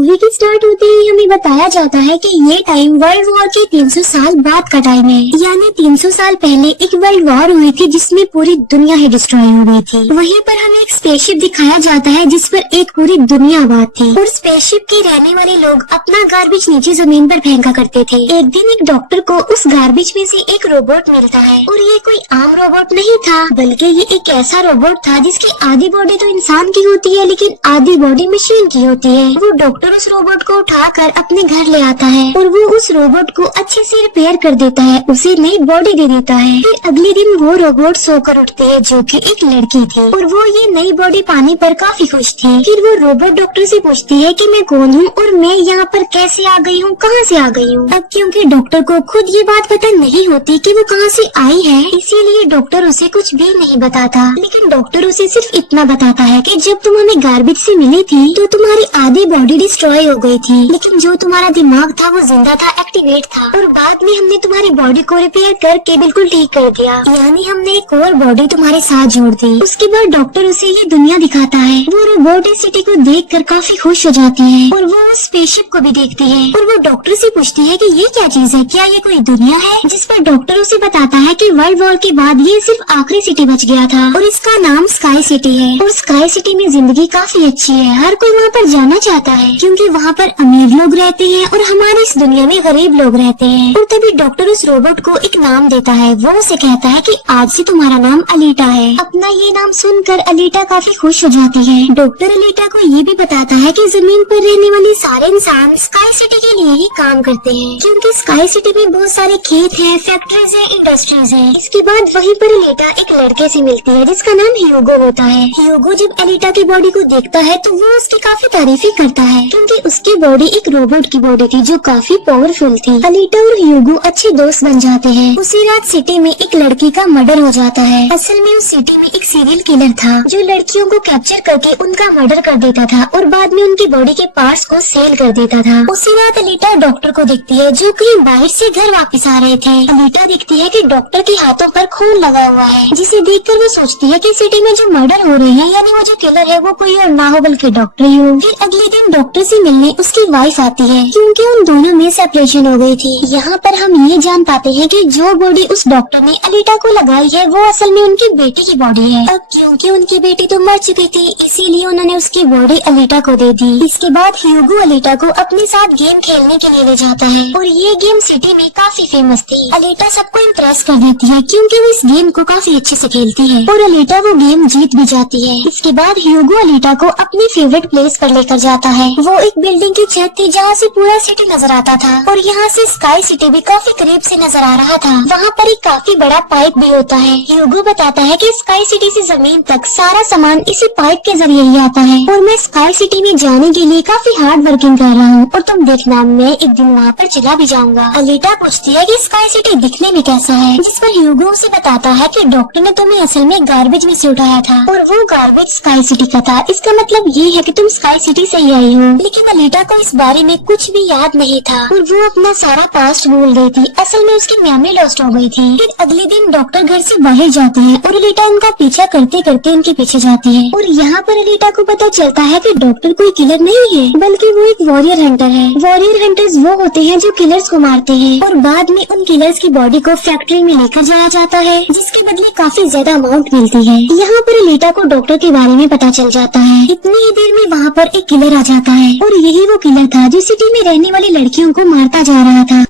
Movie के start होते ही हमें बताया जाता है कि ये टाइम वर्ल्ड वॉर के 300 साल बाद का टाइम है। यानी 300 साल पहले एक वर्ल्ड वॉर हुई थी जिसमें पूरी दुनिया ही डिस्ट्रॉय हो गई थी। वहीं पर हमें एक स्पेसशिप दिखाया जाता है जिस पर एक पूरी दुनिया आबाद थी और स्पेसशिप के रहने वाले लोग अपना गार्बेज नीचे जमीन पर फेंका करते थे। एक दिन एक डॉक्टर को उस गार्बेज में से एक रोबोट मिलता है और ये कोई आम रोबोट नहीं था, बल्कि ये एक ऐसा रोबोट था जिसकी आधी बॉडी तो इंसान की होती है लेकिन आधी बॉडी मशीन की होती है। वो डॉक्टर उस रोबोट को उठाकर अपने घर ले आता है और वो उस रोबोट को अच्छे से रिपेयर कर देता है, उसे नई बॉडी दे देता है। फिर अगले दिन वो रोबोट सोकर उठती है जो कि एक लड़की थी और वो ये नई बॉडी पाने पर काफी खुश थी। फिर वो रोबोट डॉक्टर से पूछती है कि मैं कौन हूँ और मैं यहाँ पर कैसे आ गई हूँ, कहाँ से आ गई हूँ। अब क्योंकि डॉक्टर को खुद ये बात पता नहीं होती कि वो कहाँ से आई है, इसीलिए डॉक्टर उसे कुछ भी नहीं बताता। लेकिन डॉक्टर उसे सिर्फ इतना बताता है कि जब तुम हमें गार्बेज से मिली थी तो तुम्हारी आधी बॉडी डिस्ट्रॉय हो गई थी, लेकिन जो तुम्हारा दिमाग था वो जिंदा था, एक्टिवेट था, और बाद में हमने तुम्हारी बॉडी को रिपेयर करके बिल्कुल ठीक कर दिया। यानी हमने एक और बॉडी तुम्हारे साथ जोड़ दी। उसके बाद डॉक्टर उसे ये दुनिया दिखाता है। वो रोबोट इस सिटी को देखकर काफी खुश हो जाती है और वो उस स्पेसशिप को भी देखती है और वो डॉक्टर से पूछती है कि ये क्या चीज है, क्या ये कोई दुनिया है। जिस पर डॉक्टर उसे बताता है कि वर्ल्ड वॉर के बाद ये सिर्फ आखिरी सिटी बच गया था और इसका नाम स्काई सिटी है और स्काई सिटी में जिंदगी काफी अच्छी है, हर कोई वहाँ पर जाना चाहता है क्योंकि वहाँ पर अमीर लोग रहते हैं और हमारे इस दुनिया में गरीब लोग रहते हैं। और तभी डॉक्टर उस रोबोट को एक नाम देता है। वो उसे कहता है कि आज से तुम्हारा नाम अलीटा है। अपना ये नाम सुनकर अलीटा काफी खुश हो जाती है। डॉक्टर अलीटा को ये भी बताता है कि जमीन पर रहने वाले सारे इंसान स्काई सिटी के लिए ही काम करते हैं क्योंकि स्काई सिटी में बहुत सारे खेत हैं, फैक्ट्रीज हैं, इंडस्ट्रीज हैं। इसके बाद वहीं पर अलीटा एक लड़के से मिलती है जिसका नाम ह्यूगो होता है। ह्यूगो जब अलीटा की बॉडी को देखता है तो वो उसकी काफी तारीफी करता है क्योंकि उसकी बॉडी एक रोबोट की बॉडी थी जो काफी पावरफुल थी। अलीटा और ह्यूगो अच्छे दोस्त बन जाते हैं। उसी रात सिटी में एक लड़की का मर्डर हो जाता है। असल में उस सिटी में एक सीरियल किलर था जो लड़कियों को कैप्चर करके उनका मर्डर कर देता था और बाद में उनकी बॉडी के पार्ट्स को सेल कर देता था। उसी रात अलीटा डॉक्टर को देखती है जो कहीं बाहर से घर वापस आ रहे थे। अलीटा देखती है कि डॉक्टर के हाथों पर खून लगा हुआ है, जिसे देखकर वो सोचती है कि सिटी में जो मर्डर हो रहे हैं यानी वो जो किलर है वो कोई और ना हो बल्कि डॉक्टर ही हो। फिर अगले दिन डॉक्टर से मिलने उसकी वाइफ आती है क्योंकि उन दोनों में सेपरेशन हो गई थी। यहाँ पर हम ये जान पाते हैं कि जो बॉडी उस डॉक्टर ने अलीटा को लगाई है वो असल में उनकी बेटी की बॉडी है। अब क्योंकि उनकी बेटी तो मर चुकी थी इसीलिए उन्होंने उसकी बॉडी अलीटा को दे दी। इसके बाद ह्यूगो अलीटा को अपने साथ गेम खेलने के लिए ले जाता है और ये गेम सिटी में काफी फेमस थी। अलीटा सबको इम्प्रेस कर देती है क्योंकि वो इस गेम को काफी अच्छे से खेलती है और अलीटा वो गेम जीत भी जाती है। इसके बाद ह्यूगो अलीटा को अपनी फेवरेट प्लेस पर लेकर जाता है। वो एक बिल्डिंग की छत थी जहाँ से पूरा सिटी नजर आता था और यहाँ से स्काई सिटी भी काफी करीब से नजर आ रहा था। वहाँ पर एक काफी बड़ा पाइप भी होता है। ह्यूगो बताता है कि स्काई सिटी से जमीन तक सारा सामान इसी पाइप के जरिए ही आता है और मैं स्काई सिटी में जाने के लिए काफी हार्ड वर्किंग कर रहा हूँ और तुम देखना मैं एक दिन वहाँ पर चला भी जाऊंगा। अलीटा पूछती है कि स्काई सिटी दिखने में कैसा है, जिस पर ह्यूगो उसे बताता है कि डॉक्टर ने तुम्हें असल में गार्बेज में से उठाया था और वो गार्बेज स्काई सिटी का था। इसका मतलब ये है कि तुम स्काई सिटी से ही आई हो। लेकिन अलीटा को इस बारे में कुछ भी याद नहीं था और वो अपना सारा पास्ट भूल गई थी। असल में उसकी मेमोरी लॉस्ट हो गई थी। फिर अगले दिन डॉक्टर घर से बाहर जाते हैं और अलीटा उनका पीछा करते करते उनके पीछे जाती है और यहाँ पर अलीटा को पता चलता है कि डॉक्टर कोई किलर नहीं है बल्कि वो एक वॉरियर हंटर है। वॉरियर हंटर्स वो होते हैं जो किलर्स को मारते हैं और बाद में उन किलर्स की बॉडी को फैक्ट्री में लेकर जाया जाता है जिसके बदले काफी ज्यादा अमाउंट मिलती है। यहाँ पर अलीटा को डॉक्टर के बारे में पता चल जाता है। इतनी ही देर में वहाँ पर एक किलर आ जाता है और यही वो किलर था जो सिटी में रहने वाली लड़कियों को मारता जा रहा था।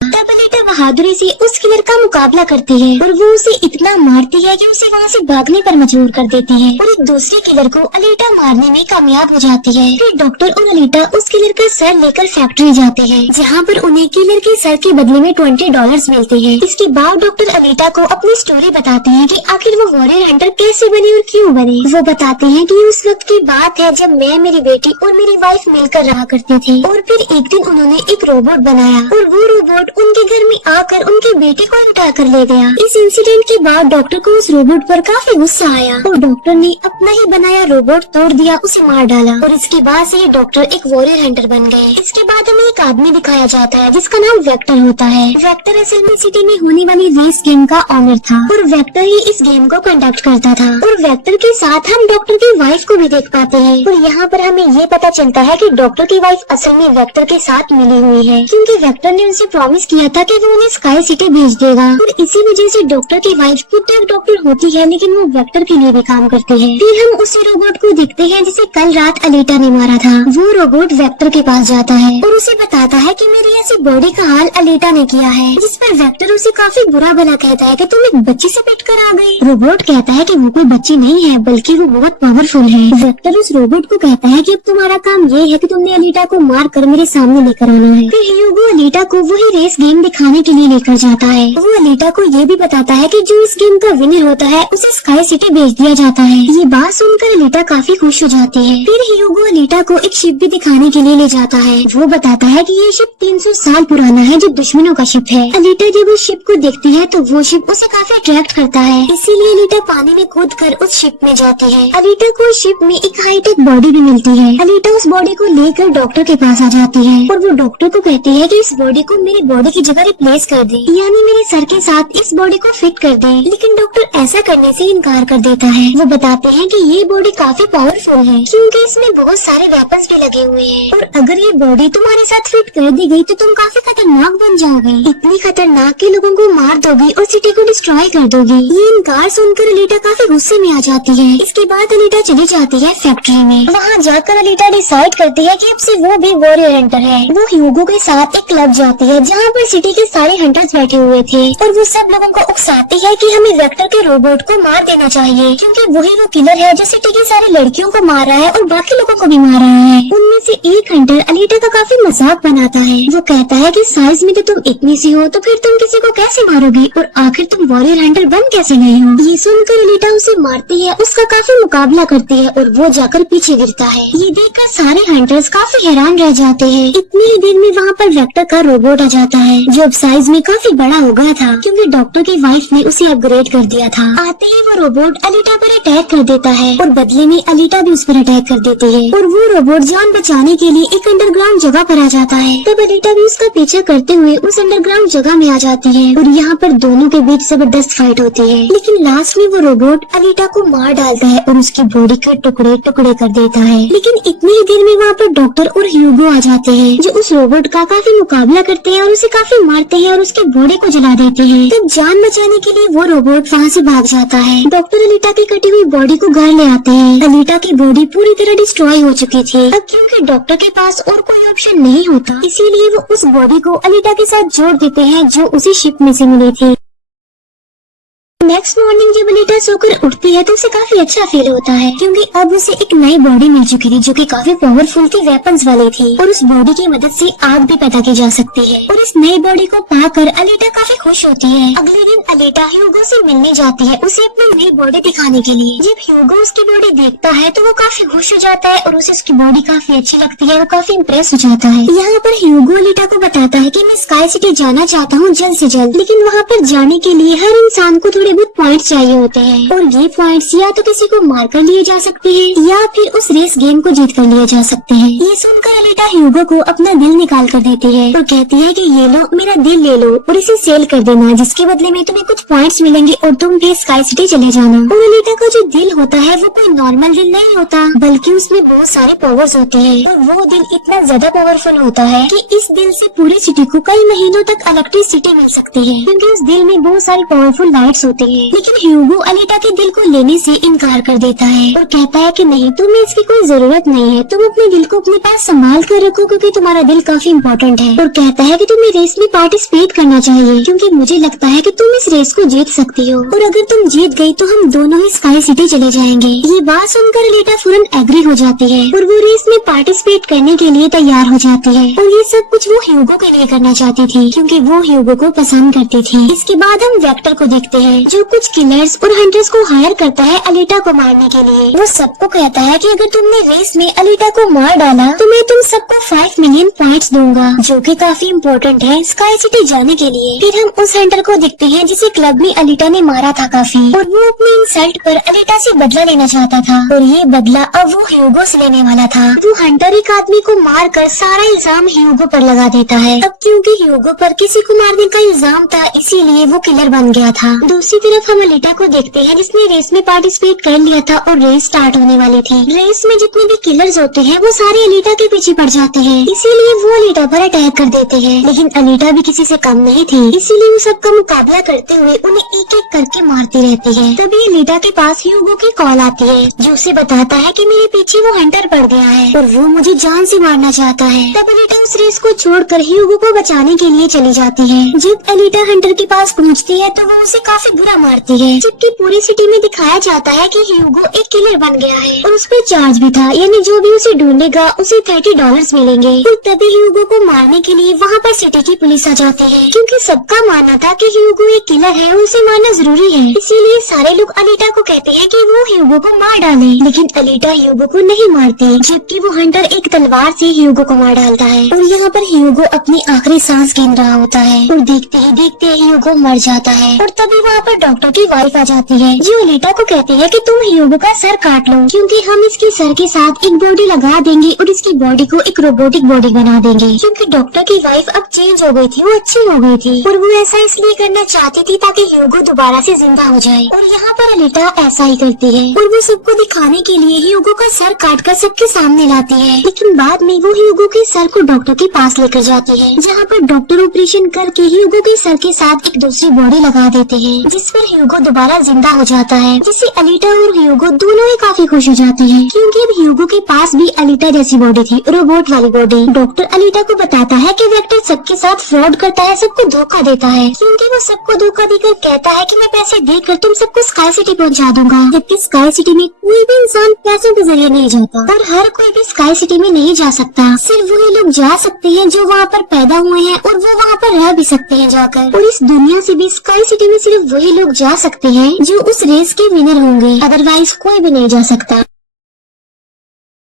तब अलीटा बहादुरी से उस किलर का मुकाबला करती है और वो उसे इतना मारती है कि उसे वहाँ से भागने पर मजबूर कर देती है और एक दूसरे किलर को अलीटा मारने में कामयाब हो जाती है। फिर डॉक्टर और अलीटा उस किलर का सर लेकर फैक्ट्री जाते हैं जहाँ पर उन्हें किलर के सर के बदले में $20 मिलते हैं। इसके बाद डॉक्टर अलीटा को अपनी स्टोरी बताते हैं कि आखिर वो वॉरियर हंटर कैसे बनी और क्यों बनी। वो बताते हैं कि उस वक्त की बात है जब मैं, मेरी बेटी और मेरी वाइफ मिलकर रहा करते थे और फिर एक दिन उन्होंने एक रोबोट बनाया और वो रोबोट उनके घर में आकर उनके बेटे को उठा कर ले गया। इस इंसिडेंट के बाद डॉक्टर को उस रोबोट पर काफी गुस्सा आया और डॉक्टर ने अपना ही बनाया रोबोट तोड़ दिया, उसे मार डाला और इसके बाद से डॉक्टर एक वॉरियर हंटर बन गए। इसके बाद हमें एक आदमी दिखाया जाता है जिसका नाम वेक्टर होता है। वेक्टर असल में सिटी में होने वाली रेस गेम का ऑनर था और वेक्टर ही इस गेम को कंडक्ट करता था और वेक्टर के साथ हम डॉक्टर की वाइफ को भी देख पाते हैं और यहाँ पर हमें ये पता चलता है कि डॉक्टर की वाइफ असल में वेक्टर के साथ मिली हुई है, क्योंकि वेक्टर ने उनसे प्रॉमिस किया था कि वो उन्हें स्काई सिटी भेज देगा और इसी वजह से डॉक्टर की वाइफ खुद तो एक डॉक्टर होती है लेकिन वो वेक्टर के लिए भी काम करती है। फिर हम उसी रोबोट को देखते हैं जिसे कल रात अलीटा ने मारा था। वो रोबोट वेक्टर के पास जाता है और उसे बताता है कि मेरी ऐसी बॉडी का हाल अलीटा ने किया है, जिस पर वेक्टर उसे काफी बुरा भला कहता है कि तुम एक बच्ची से पिट कर आ गई। रोबोट कहता है कि वो कोई बच्ची नहीं है बल्कि वो बहुत पावरफुल है। वेक्टर उस रोबोट को कहता है कि अब तुम्हारा काम ये है कि तुमने अलीटा को मार कर मेरे सामने लेकर आना है। फिर ह्यूगो अलीटा को वही रेस गेम दिखाने के लिए लेकर जाता है। वो अलीटा को ये भी बताता है कि जो इस गेम का विनर होता है उसे स्काई सिटी भेज दिया जाता है। ये बात सुनकर अलीटा काफी खुश हो जाती है। फिर ह्यूगो अलीटा को एक शिप भी दिखाने के लिए ले जाता है। वो बताता है कि ये शिप 300 साल पुराना है जो दुश्मनों का शिप है। अलीटा जब उस शिप को देखती है तो वो शिप उसे काफी अट्रैक्ट करता है, इसीलिए अलीटा पानी में कूद कर उस शिप में जाती है। अलीटा को उस शिप में एक हाईटेक बॉडी भी मिलती है। अलीटा उस बॉडी को लेकर डॉक्टर के पास आ जाती है और वो डॉक्टर को कहती है कि इस बॉडी को मेरी बॉडी की जगह रिप्लेस कर दे, यानी मेरे सर के साथ इस बॉडी को फिट कर दे। लेकिन डॉक्टर ऐसा करने से इनकार कर देता है। वो बताते हैं कि ये बॉडी काफी पावरफुल है क्योंकि इसमें बहुत सारे वेपन्स भी लगे हुए हैं और अगर ये बॉडी तुम्हारे साथ फिट कर दी गई तो तुम काफी खतरनाक बन जाओगे। इतनी खतरनाक के लोगों को मार दोगी और सिटी को डिस्ट्रॉय कर दोगी। ये इनकार सुनकर अलीटा काफी गुस्से में आ जाती है। इसके बाद अलीटा चली जाती है फैक्ट्री में। वहाँ जाकर अलीटा डिसाइड करती है कि अब से वो भी वॉरियर हंटर है। वो ह्यूगो के साथ एक क्लब जाती है जहाँ पर सिटी के सारे हंटर्स बैठे हुए थे और वो सब लोगों को उकसाती है कि हमें वेक्टर के रोबोट को मार देना चाहिए क्योंकि वही वो किलर है जो सिटी की सारी लड़कियों को मार रहा है और बाकी लोगों को भी मार रहा है। उनमें से एक हंटर अलीटा का काफी मजाक बनाता है। वो कहता है कि साइज में तो तुम इतनी सी हो तो फिर तुम किसी को कैसे मारोगी और आखिर तुम वॉरियर हंटर बन कैसे गए हो। ये सुनकर अलीटा उसे मारती है, उसका काफी मुकाबला करती है और वो जाकर पीछे गिरता है। ये देखकर सारे हंटर्स काफी हैरान रह जाते हैं। इतनी ही देर में वहाँ पर वेक्टर का रोबोट आ जाता है जो अब साइज में काफी बड़ा हो गया था क्योंकि डॉक्टर की वाइफ ने उसे अपग्रेड कर दिया था। आते ही वो रोबोट अलीटा पर अटैक कर देता है और बदले में अलीटा भी उस पर अटैक कर देती है और वो रोबोट जान बचाने के लिए एक अंडरग्राउंड जगह पर आ जाता है। तब अलीटा भी उसका पीछा करते हुए उस अंडरग्राउंड जगह में आ जाती है और यहाँ पर दोनों के बीच जबरदस्त फाइट होती है। लेकिन लास्ट में वो रोबोट अलीटा को मार डालता है और उसकी बॉडी के टुकड़े टुकड़े कर देता है। लेकिन इतनी ही देर में वहाँ पर डॉक्टर और ह्यूगो आ जाते हैं जो उस रोबोट का काफी मुकाबला करते हैं और उसे काफी मारते हैं और उसके बॉडी को जला देते हैं। तब जान बचाने के लिए वो रोबोट वहाँ से भाग जाता है। डॉक्टर अलीटा की कटी हुई बॉडी को घर ले आते हैं। अलीटा की बॉडी पूरी तरह डिस्ट्रॉय हो चुकी थी। अब क्योंकि डॉक्टर के पास और कोई ऑप्शन नहीं होता इसीलिए वो उस बॉडी को अलीटा के साथ जोड़ देते हैं जो उसी शिप में से मिली थी। नेक्स्ट मॉर्निंग जब अलीटा सोकर उठती है तो उसे काफी अच्छा फील होता है क्योंकि अब उसे एक नई बॉडी मिल चुकी थी जो कि काफी पावरफुल थी, वेपन्स वाली थी और उस बॉडी की मदद से आग भी पैदा की जा सकती है और इस नई बॉडी को पाकर अलीटा काफी खुश होती है। अगले दिन अलीटा ह्यूगो से मिलने जाती है उसे अपनी नई बॉडी दिखाने के लिए। जब ह्यूगो उसकी बॉडी देखता है तो वो काफी खुश हो जाता है और उसे उसकी बॉडी काफी अच्छी लगती है, वो काफी इम्प्रेस हो जाता है। यहाँ पर ह्यूगो अलीटा को बताता है कि मैं स्काई सिटी जाना चाहता हूँ जल्द से जल्द, लेकिन वहाँ पर जाने के लिए हर इंसान को थोड़े बहुत पॉइंट्स चाहिए होते हैं और ये पॉइंट्स या तो किसी को मार कर लिए जा सकते हैं या फिर उस रेस गेम को जीत कर लिए जा सकते हैं। ये सुनकर अलीटा ह्यूगो को अपना दिल निकाल कर देती है और कहती है कि ये लो मेरा दिल ले लो और इसे सेल कर देना, जिसके बदले में तुम्हें कुछ पॉइंट्स मिलेंगे और तुम फिर स्काई सिटी चले जाना। और अलीटा का जो दिल होता है वो कोई नॉर्मल दिल नहीं होता बल्कि उसमें बहुत सारे पावर्स होते हैं और वो दिल इतना ज्यादा पावरफुल होता है कि इस दिल से पूरी सिटी को कई महीनों तक इलेक्ट्रिसिटी मिल सकती है क्योंकि उस दिल में बहुत सारी पावरफुल लाइट्स होती है। लेकिन ह्यूगो अलीटा के दिल को लेने से इनकार कर देता है और कहता है कि नहीं, तुम्हें इसकी कोई जरूरत नहीं है, तुम अपने दिल को अपने पास संभाल कर रखो क्योंकि तुम्हारा दिल काफी इम्पोर्टेंट है। और कहता है कि तुम्हें रेस में पार्टिसिपेट करना चाहिए क्योंकि मुझे लगता है कि तुम इस रेस को जीत सकती हो और अगर तुम जीत गई तो हम दोनों ही स्काई सिटी चले जाएंगे। ये बात सुनकर अलीटा फौरन एग्री हो जाती है और वो रेस में पार्टिसिपेट करने के लिए तैयार हो जाती है और ये सब कुछ वो ह्यूगो के लिए करना चाहती थी क्योंकि वो ह्यूगो को पसंद करती थी। इसके बाद हम वेक्टर को देखते हैं जो कुछ किलर्स और हंटर्स को हायर करता है अलीटा को मारने के लिए। वो सबको कहता है कि अगर तुमने रेस में अलीटा को मार डाला तो मैं तुम सबको 5 मिलियन पॉइंट्स दूंगा, जो कि काफी इम्पोर्टेंट है स्काई सिटी जाने के लिए। फिर हम उस हंटर को देखते हैं जिसे क्लब में अलीटा ने मारा था काफी, और वो अपने इंसल्ट पर अलीटा से बदला लेना चाहता था, और ये बदला अब वो ह्यूगो से लेने वाला था। वो हंटर एक आदमी को मार कर सारा इल्जाम ह्यूगो पर लगा देता है। अब क्योंकि ह्यूगो पर किसी को मारने का इल्जाम था, इसीलिए वो किलर बन गया था। दूसरी तरफ हम अलीटा को देखते हैं जिसने रेस में पार्टिसिपेट कर लिया था और रेस स्टार्ट होने वाली थी। रेस में जितने भी किलर्स होते हैं वो सारे अलीटा के पीछे पड़ जाते हैं, इसीलिए वो अलीटा पर अटैक कर देते हैं। लेकिन अलीटा भी किसी से कम नहीं थी, इसीलिए वो सबका मुकाबला करते हुए उन्हें एक एक करके मारती रहती है। तभी अलीटा के पास ह्यूगो की कॉल आती है जो उसे बताता है कि मेरे पीछे वो हंटर पड़ गया है और वो मुझे जान से मारना चाहता है। तब अलीटा उस रेस को छोड़कर ह्यूगो को बचाने के लिए चली जाती है। जब अलीटा हंटर के पास पहुंचती है तो वो उसे काफी बुरा मारती है, जबकि पूरी सिटी में दिखाया जाता है कि ह्यूगो एक किलर बन गया है और उस पर चार्ज भी था, यानी जो भी उसे ढूंढेगा उसे $30 मिलेंगे। और तभी ह्यूगो को मारने के लिए वहाँ पर सिटी की पुलिस आ जाती है, क्योंकि सबका मानना था कि ह्यूगो एक किलर है और उसे मारना जरूरी है। इसीलिए सारे लोग अलीटा को कहते हैं कि वो ह्यूगो को मार डाले, लेकिन अलीटा ह्यूगो को नहीं मारती, जबकि वो हंटर एक तलवार से ह्यूगो को मार डालता है। और यहाँ पर ह्यूगो अपनी आखिरी सांस गिन रहा होता है और देखते ही ह्यूगो मर जाता है। और तभी वहाँ पर डॉक्टर की वाइफ आ जाती है जो अलीटा को कहती है कि तुम ह्यूगो का सर काट लो, क्योंकि हम इसके सर के साथ एक बॉडी लगा देंगे और इसकी बॉडी को एक रोबोटिक बॉडी बना देंगे। क्योंकि डॉक्टर की वाइफ अब चेंज हो गई थी, वो अच्छी हो गई थी और वो ऐसा इसलिए करना चाहती थी ताकि ह्यूगो दोबारा से जिंदा हो जाए। और यहाँ पर अलीटा ऐसा ही करती है और वो सबको दिखाने के लिए ह्यूगो का सर काट कर सबके सामने लाती है। लेकिन बाद में वो ह्यूगो के सर को डॉक्टर के पास लेकर जाती है, जहाँ पर डॉक्टर ऑपरेशन करके ह्यूगो के सर के साथ एक दूसरी बॉडी लगा देते हैं, जिस पर ह्यूगो दोबारा जिंदा हो जाता है, जिससे अलीटा और ह्यूगो दोनों ही काफी खुश हो जाते हैं, क्योंकि अब ह्यूगो के पास भी अलीटा जैसी बॉडी थी, रोबोट वाली बॉडी। डॉक्टर अलीटा को बताता है कि वेक्टर सबके साथ फ्रॉड करता है, सबको धोखा देता है, क्योंकि वो सबको धोखा देकर कहता है कि मैं पैसे देकर तुम सबको स्काई सिटी पहुंचा दूंगा, जबकि स्काई सिटी में कोई भी इंसान पैसों के जरिए नहीं जाता और हर कोई भी स्काई सिटी में नहीं जा सकता। सिर्फ वही लोग जा सकते हैं जो वहाँ पर पैदा हुए हैं और वो वहाँ पर रह भी सकते हैं जाकर। और इस दुनिया से भी स्काई सिटी में सिर्फ वही लोग जा सकते हैं जो उस रेस के विनर होंगे, अदरवाइज कोई भी नहीं जा सकता।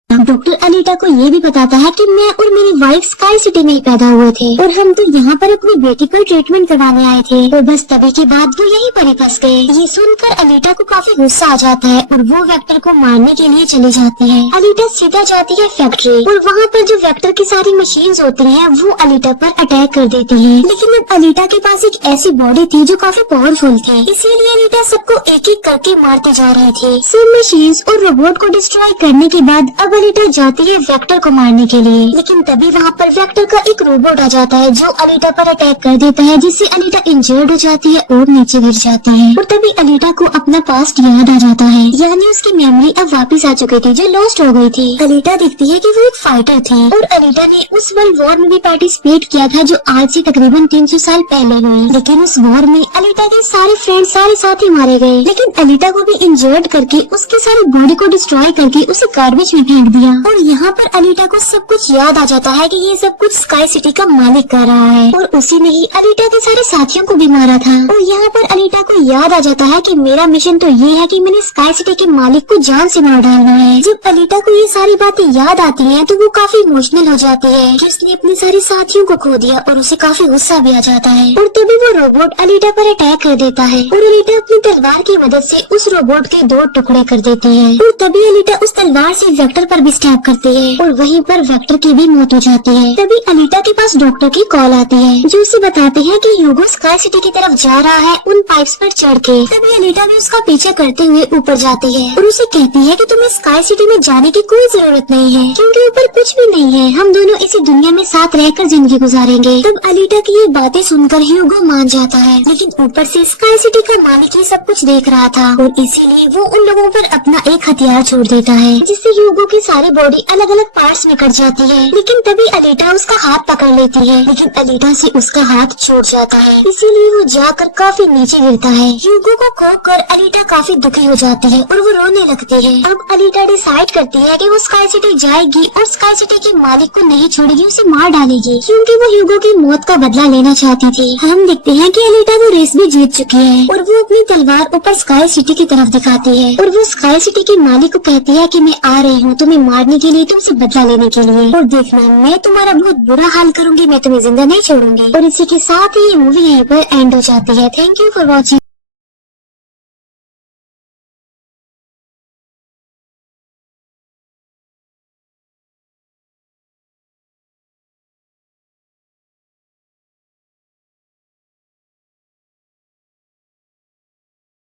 डॉक्टर अलीटा को ये भी बताता है कि मैं और मेरी वाइफ स्काई सिटी में ही पैदा हुए थे और हम तो यहाँ पर अपनी बेटी को ट्रीटमेंट करवाने आए थे, और बस तभी के बाद वो यहीं पर ही फंस गए। ये सुनकर अलीटा को काफी गुस्सा आ जाता है और वो वेक्टर को मारने के लिए चली जाती है। अलीटा सीधा जाती है फैक्ट्री और वहाँ पर जो वेक्टर की सारी मशीन्स होती हैं वो अलीटा पर अटैक कर देती है। लेकिन अब अलीटा के पास एक ऐसी बॉडी थी जो काफी पावरफुल थी, इसीलिए अलीटा सबको एक एक करके मारती जा रही थी। सब मशीन्स और रोबोट को डिस्ट्रॉय करने के बाद अब अलीटा जाती है वेक्टर को मारने के लिए, लेकिन तभी वहाँ पर वेक्टर का एक रोबोट आ जाता है जो अलीटा पर अटैक कर देता है, जिससे अलीटा इंजर्ड हो जाती है और नीचे गिर जाती है। और तभी अलीटा को अपना पास्ट याद आ जाता है, यानी उसकी मेमोरी अब वापस आ चुकी थी जो लॉस्ट हो गई थी। अलीटा देखती है कि वो एक फाइटर थी और अलीटा ने उस वर्ल्ड वॉर में भी पार्टिसिपेट किया था जो आज से तकरीबन 300 साल पहले हुई। लेकिन उस वॉर में अलीटा के सारे फ्रेंड सारे साथी मारे गए, लेकिन अलीटा को भी इंजर्ड करके उसके सारी बॉडी को डिस्ट्रॉय करके उसे गार्बेज में फेंक दिया। और यहाँ पर अलीटा को सब कुछ याद आ जाता है कि ये सब कुछ स्काई सिटी का मालिक कर रहा है, और उसी ने ही अलीटा के सारे साथियों को भी मारा था। और यहाँ पर अलीटा को याद आ जाता है कि मेरा मिशन तो ये है कि मैंने स्काई सिटी के मालिक को जान से मार डालना है। जब अलीटा को ये सारी बातें याद आती हैं तो वो काफी इमोशनल हो जाती है कि उसने अपने सारे साथियों को खो दिया, और उसे काफी गुस्सा भी आ जाता है। और तभी वो रोबोट अलीटा पर अटैक कर देता है और अलीटा अपनी तलवार की मदद से उस रोबोट के 2 टुकड़े कर देती है। और तभी अलीटा उस तलवार से वेक्टर पर भी स्टैब करती है और वहीं पर वेक्टर की भी मौत हो जाती है। तभी अलीटा के पास डॉक्टर की कॉल आती है जो उसे बताते हैं कि ह्यूगो स्काई सिटी की तरफ जा रहा है उन पाइप्स पर चढ़ के। तभी अलीटा भी उसका पीछा करते हुए ऊपर जाती है और उसे कहती है कि तुम्हें स्काई सिटी में जाने की कोई जरूरत नहीं है, क्योंकि ऊपर कुछ भी नहीं है, हम दोनों इसी दुनिया में साथ रहकर जिंदगी गुजारेंगे। तब अलीटा की ये बातें सुनकर ह्यूगो मान जाता है, लेकिन ऊपर से स्काई सिटी का मालिक ही सब कुछ देख रहा था और इसीलिए वो उन लोगों पर अपना एक हथियार छोड़ देता है, जिससे ह्यूगो की सारी बॉडी अलग अलग पार्ट्स में कट जाती है। लेकिन तभी अलीटा उसका हाथ पकड़ लेती है, लेकिन अलीटा से उसका हाथ छूट जाता है, इसीलिए वो जाकर काफी नीचे गिरता है। ह्यूगो को खोकर अलीटा काफी दुखी हो जाती है और वो रोने लगती है। अब अलीटा डिसाइड करती है कि वो स्काई सिटी जाएगी और स्काई सिटी के मालिक को नहीं छोड़ेगी, उसे मार डालेगी क्योंकि वो ह्यूगो की मौत का बदला लेना चाहती थी। हम देखते हैं कि एलिटा वो रेस भी जीत चुकी है और वो अपनी तलवार ऊपर स्काई सिटी की तरफ दिखाती है और वो स्काई सिटी के मालिक को कहती है कि मैं आ रही हूँ तुम्हें मारने के लिए, तुमसे बदला लेने के लिए, और देखना मैं तुम्हारा बहुत बुरा हाल करूंगी, मैं तुम्हें जिंदा नहीं छोड़ूंगी। और इसी के साथ ही ये मूवी यहीं पर एंड हो जाती है। Thank you for watching.